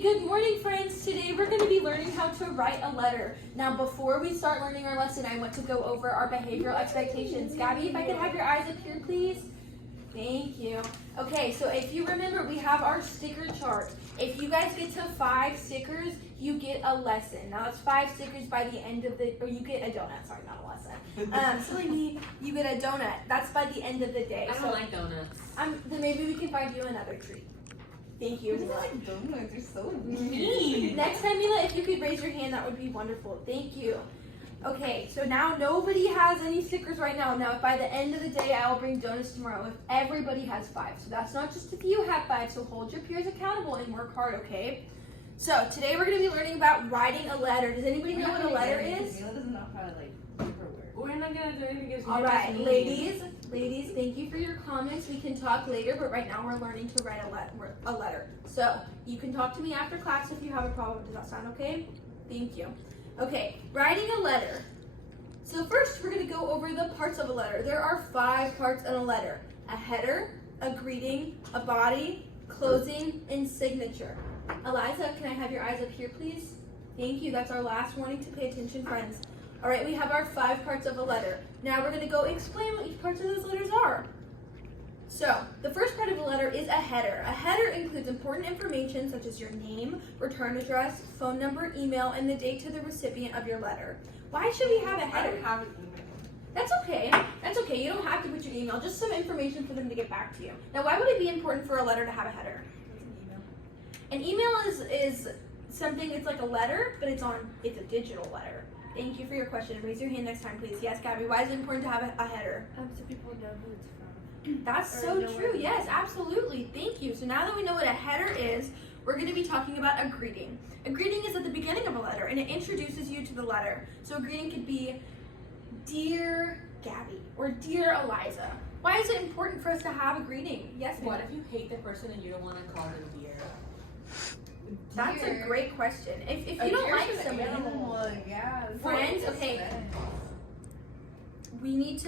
good morning, friends. Today we're going to be learning how to write a letter. Now, before we start learning our lesson, I want to go over our behavioral expectations. Gabby, if I could have your eyes up here, please. Thank you. Okay, so if you remember, we have our sticker chart. If you guys get to 5 stickers, you get a lesson. Now, that's 5 stickers by the end of the, or you get a donut. Sorry, not a lesson. Silly me, you get a donut. That's by the end of the day. I don't like donuts. Then maybe we can find you another treat. Thank you. Donuts are so mean. Next time, Mila, if you could raise your hand, that would be wonderful. Thank you. Okay, so now nobody has any stickers right now. Now, by the end of the day, I'll bring donuts tomorrow if everybody has 5. So that's not just if you have 5, so hold your peers accountable and work hard, okay? So today we're going to be learning about writing a letter. Does anybody know what a letter is? Mila doesn't know how to paperwork. We're not gonna do anything because All right, ladies, thank you for your comments. We can talk later, but right now we're learning to write a letter. So you can talk to me after class if you have a problem. Does that sound okay? Thank you. Okay, writing a letter. So first, we're going to go over the parts of a letter. There are 5 parts in a letter: a header, a greeting, a body, closing, and signature. Eliza, can I have your eyes up here, please? Thank you. That's our last warning to pay attention, friends. All right, we have our 5 parts of a letter. Now we're going to go explain what each part of those letters are. So, the first part of a letter is a header. A header includes important information such as your name, return address, phone number, email, and the date to the recipient of your letter. Why should we have a header? I don't have an email. That's okay. That's okay. You don't have to put your email, just some information for them to get back to you. Now, why would it be important for a letter to have a header? An email is something, it's like a letter, but it's a digital letter. Thank you for your question. Raise your hand next time, please. Yes, Gabby, why is it important to have a header? So people know who it's from. That's Or so know true. where- Yes, absolutely. Thank you. So now that we know what a header is, we're going to be talking about a greeting. A greeting is at the beginning of a letter, and it introduces you to the letter. So a greeting could be, "Dear Gabby," or "Dear Eliza." Why is it important for us to have a greeting? Yes, ma'am. What if you hate the person and you don't want to call them dear? That's a Dear. great question. If you don't like somebody, Yeah. Friends, okay. we need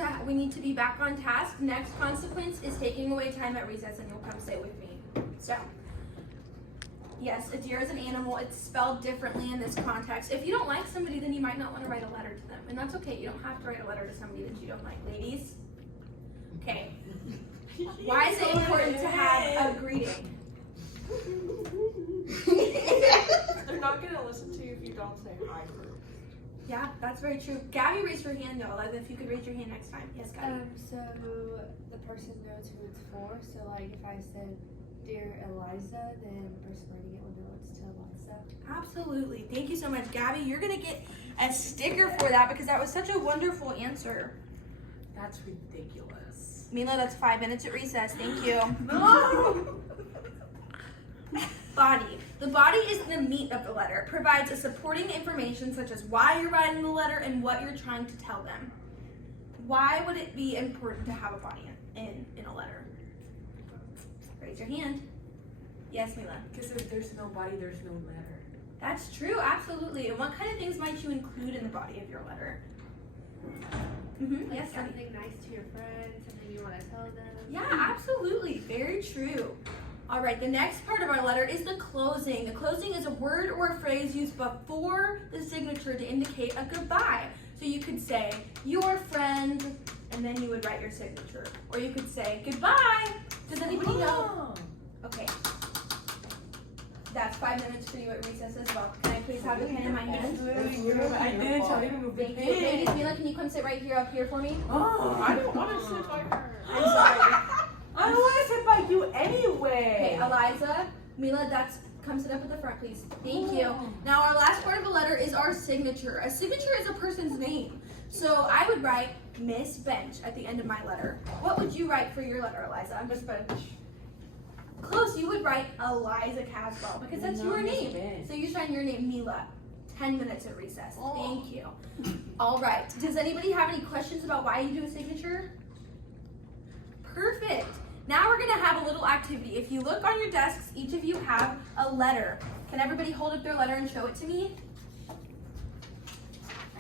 to be back on task. Next consequence is taking away time at recess, and you'll come sit with me. So, yes, a deer is an animal. It's spelled differently in this context. If you don't like somebody, then you might not want to write a letter to them, and that's okay. You don't have to write a letter to somebody that you don't like, ladies. Okay. Why is it important to have a greeting? They're not gonna listen to you if you don't say hi first. Yeah, that's very true. Gabby, raise your hand though. Eliza, if you could raise your hand next time. Yes, Gabby. So the person knows who it's for. So like if I said "Dear Eliza," then the person writing it will know it's to Eliza. Absolutely. Thank you so much, Gabby. You're gonna get a sticker for that because that was such a wonderful answer. That's ridiculous. Mila, that's 5 minutes at recess. Thank you. No. Body. The body is the meat of the letter. It provides a supporting information such as why you're writing the letter and what you're trying to tell them. Why would it be important to have a body in a letter? Raise your hand. Yes, Mila. Because if there's no body, there's no letter. That's true, absolutely. And what kind of things might you include in the body of your letter? Like Yes, Gabby. something nice to your friend, something you want to tell them. Yeah, absolutely. Very true. All right, the next part of our letter is the closing. The closing is a word or a phrase used before the signature to indicate a goodbye. So you could say, "Your friend," and then you would write your signature. Or you could say, "Goodbye." Does anybody know? Okay. That's 5 minutes for you at recess as well. Can I please have the pen in my hand? I didn't tell you to move the Thank you. Ladies, Mila, can you come sit right here up here for me? Oh, I don't want to sit by her. I'm sorry. I don't want to sit by you Okay, anyway. Eliza, Mila, come sit up at the front, please. Thank you. Now, our last part of a letter is our signature. A signature is a person's name. So I would write Miss Bench at the end of my letter. What would you write for your letter, Eliza? Miss Bench. Close, you would write Eliza Caswell because that's No, your Miss name. Bench. So you're signing your name, Mila. 10 minutes at recess. Thank you. All right. Does anybody have any questions about why you do a signature? Perfect. Now we're going to have a little activity. If you look on your desks, each of you have a letter. Can everybody hold up their letter and show it to me?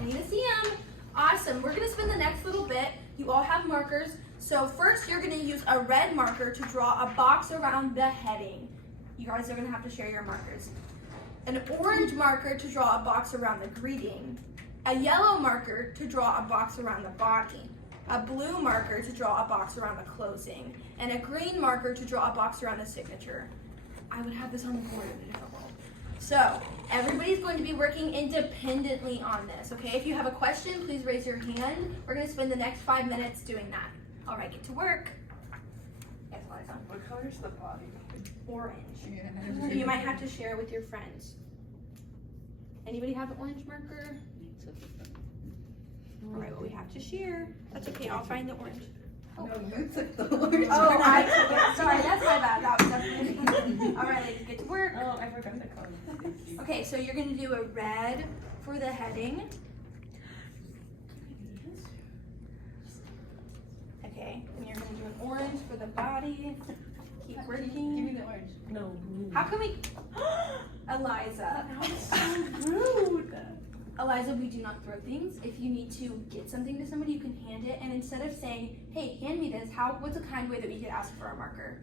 I need to see them. Awesome. We're going to spend the next little bit. You all have markers. So first you're going to use a red marker to draw a box around the heading. You guys are gonna have to share your markers. An orange marker to draw a box around the greeting. A yellow marker to draw a box around the body. A blue marker to draw a box around the closing. And a green marker to draw a box around the signature. I would have this on the board in a different world. So, everybody's going to be working independently on this, okay? If you have a question, please raise your hand. We're gonna spend the next 5 minutes doing that. All right, get to work. Yes, Liza. What color is the body? Orange. You might have to share with your friends. Anybody have an orange marker? All right, well, we have to share. That's okay, I'll find the orange. No, you took the orange. Oh, I took it. Sorry, that's my bad. That was definitely. All right, ladies, get to work. Oh, I forgot the color. Thank you. Okay, so you're gonna do a red for the heading. Okay, and you're gonna do an orange for the body. Keep working. Give me the orange. No. How can we? Eliza. That was so rude. Eliza, we do not throw things. If you need to get something to somebody, you can hand it. And instead of saying, "Hey, hand me this," what's a kind way that we could ask for a marker?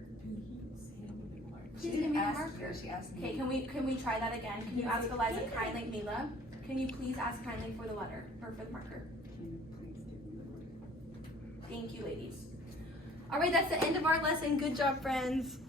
She Please give didn't me the ask marker. her, she asked me. Okay, can we try that again? Can you ask Eliza kindly, Mila? Can you please ask kindly for the letter or for the marker? Thank you, ladies. All right, that's the end of our lesson. Good job, friends.